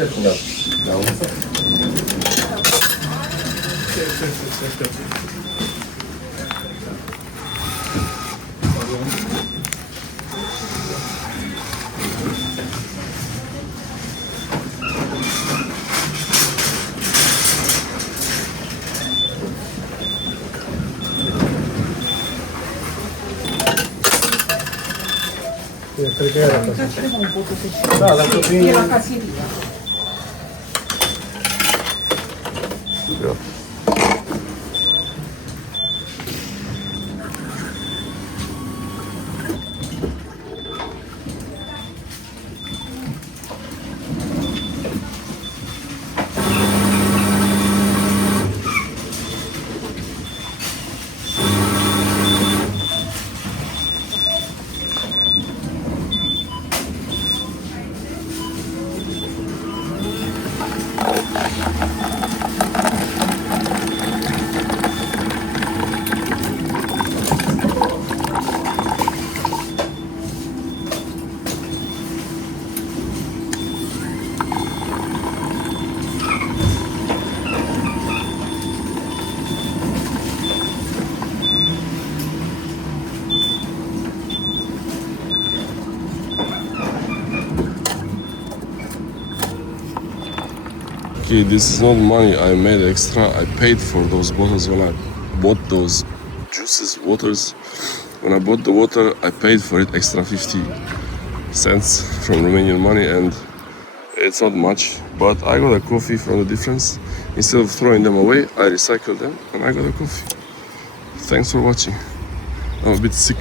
Cred că era acasă. Da, dacă vin... E la caseria. Okay, this is not money I made extra. I paid for those bottles when I bought those juices, waters. When I bought the water, I paid for it extra 50 cents from Romanian money, and it's not much. But I got a coffee from the difference. Instead of throwing them away, I recycled them and I got a coffee. Thanks for watching. I'm a bit sick.